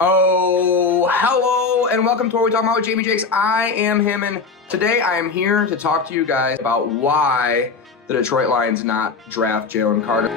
Oh, hello, and welcome to What We Talk About with Jamie Jakes. I am him, and today I am here to talk to you guys about why the Detroit Lions not draft Jalen Carter.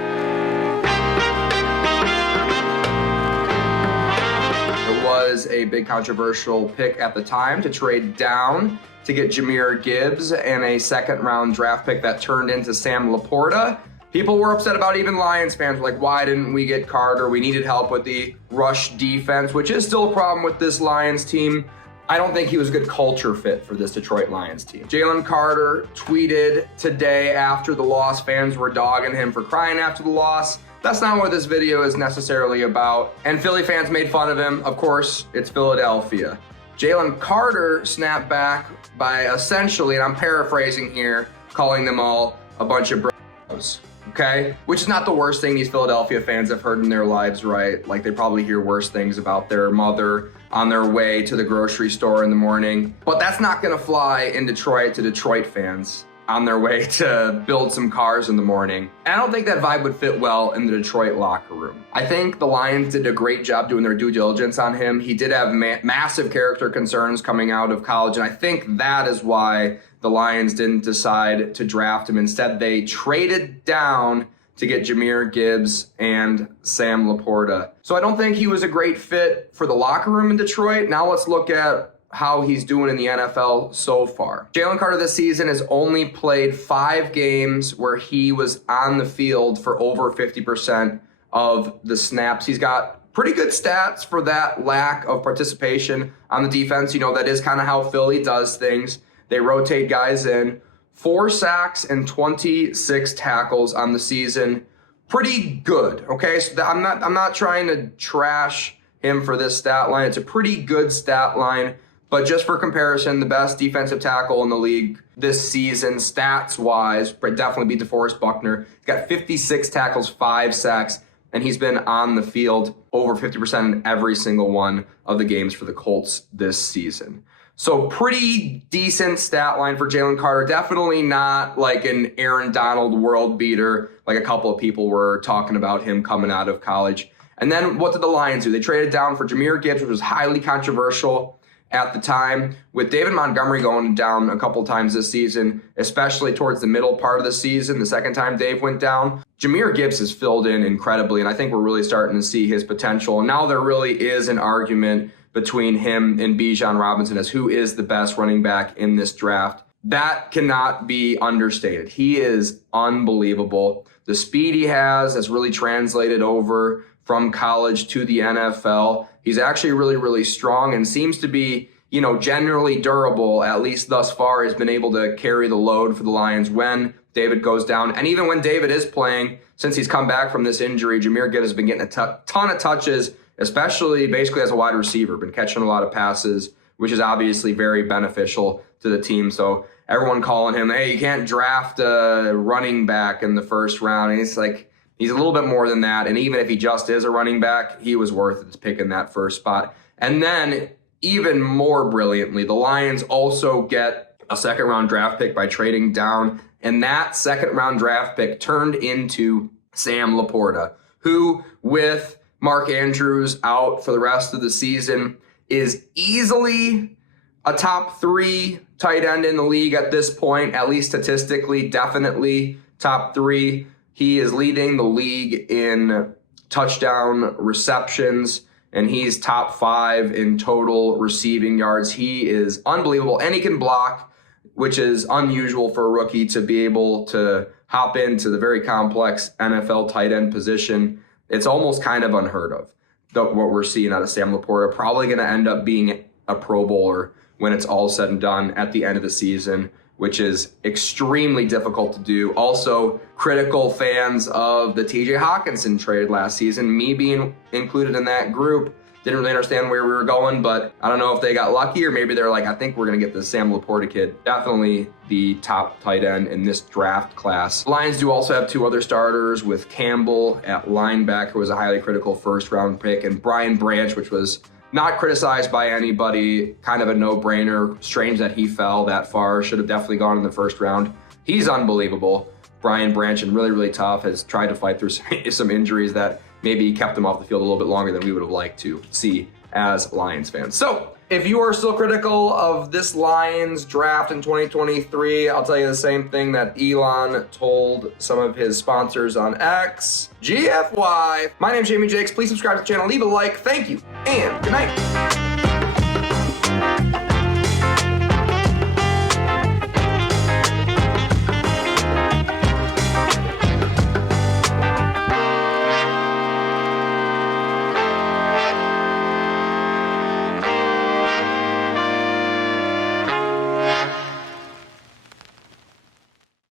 It was a big controversial pick at the time to trade down to get Jahmyr Gibbs and a second-round draft pick that turned into Sam LaPorta. People were upset about, even Lions fans were like, why didn't we get Carter? We needed help with the rush defense, which is still a problem with this Lions team. I don't think he was a good culture fit for this Detroit Lions team. Jalen Carter tweeted today after the loss. Fans were dogging him for crying after the loss. That's not what this video is necessarily about. And Philly fans made fun of him. Of course, it's Philadelphia. Jalen Carter snapped back by essentially, and I'm paraphrasing here, calling them all a bunch of bros. Okay? Which is not the worst thing these Philadelphia fans have heard in their lives, right? Like, they probably hear worse things about their mother on their way to the grocery store in the morning. But that's not gonna fly in Detroit to Detroit fans on their way to build some cars in the morning. And I don't think that vibe would fit well in the Detroit locker room. I think the Lions did a great job doing their due diligence on him. He did have massive character concerns coming out of college, and I think that is why the Lions didn't decide to draft him. Instead, they traded down to get Jahmyr Gibbs and Sam LaPorta. So I don't think he was a great fit for the locker room in Detroit. Now let's look at how he's doing in the NFL so far. Jalen Carter this season has only played 5 games where he was on the field for over 50% of the snaps. He's got pretty good stats for that lack of participation on the defense. You know, that is kind of how Philly does things. They rotate guys in. 4 sacks and 26 tackles on the season. Pretty good, okay? So I'm not trying to trash him for this stat line. It's a pretty good stat line. But just for comparison, the best defensive tackle in the league this season, stats-wise, would definitely be DeForest Buckner. He's got 56 tackles, 5 sacks, and he's been on the field over 50% in every single one of the games for the Colts this season. So pretty decent stat line for Jalen Carter. Definitely not like an Aaron Donald world beater, like a couple of people were talking about him coming out of college. And then what did the Lions do? They traded down for Jahmyr Gibbs, which was highly controversial at the time. With David Montgomery going down a couple times this season, especially towards the middle part of the season, the second time Dave went down, Jahmyr Gibbs has filled in incredibly, and I think we're really starting to see his potential. And now there really is an argument between him and Bijan Robinson as who is the best running back in this draft. That cannot be understated. He is unbelievable. The speed he has really translated over from college to the NFL. He's actually really, really strong and seems to be, you know, generally durable, at least thus far, has been able to carry the load for the Lions when David goes down. And even when David is playing, since he's come back from this injury, Jahmyr Gibbs has been getting a ton of touches, especially basically as a wide receiver, been catching a lot of passes, which is obviously very beneficial to the team. So everyone calling him, hey, you can't draft a running back in the first round. And it's like, he's a little bit more than that. And even if he just is a running back, he was worth it picking that first spot. And then even more brilliantly, the Lions also get a second-round draft pick by trading down. And that second-round draft pick turned into Sam LaPorta, who, with Mark Andrews out for the rest of the season, is easily a top 3 tight end in the league at this point, at least statistically, definitely top 3. He is leading the league in touchdown receptions, and he's top 5 in total receiving yards. He is unbelievable, and he can block, which is unusual for a rookie to be able to hop into the very complex NFL tight end position. It's almost kind of unheard of, what we're seeing out of Sam LaPorta. Probably going to end up being a Pro Bowler when it's all said and done at the end of the season, which is extremely difficult to do. Also, critical fans of the TJ Hockenson trade last season, me being included in that group, didn't really understand where we were going, but I don't know if they got lucky or maybe they're like, I think we're going to get the Sam LaPorta kid. Definitely the top tight end in this draft class. The Lions do also have 2 other starters, with Campbell at linebacker, who was a highly critical first-round pick, and Brian Branch, which was not criticized by anybody, kind of a no-brainer. Strange that he fell that far. Should have definitely gone in the first round. He's unbelievable. Brian Branch, and really, really tough, has tried to fight through some injuries that maybe kept him off the field a little bit longer than we would have liked to see as Lions fans. So if you are still critical of this Lions draft in 2023, I'll tell you the same thing that Elon told some of his sponsors on X. GFY. My name's Jamie Jakes. Please subscribe to the channel, leave a like. Thank you, and good night.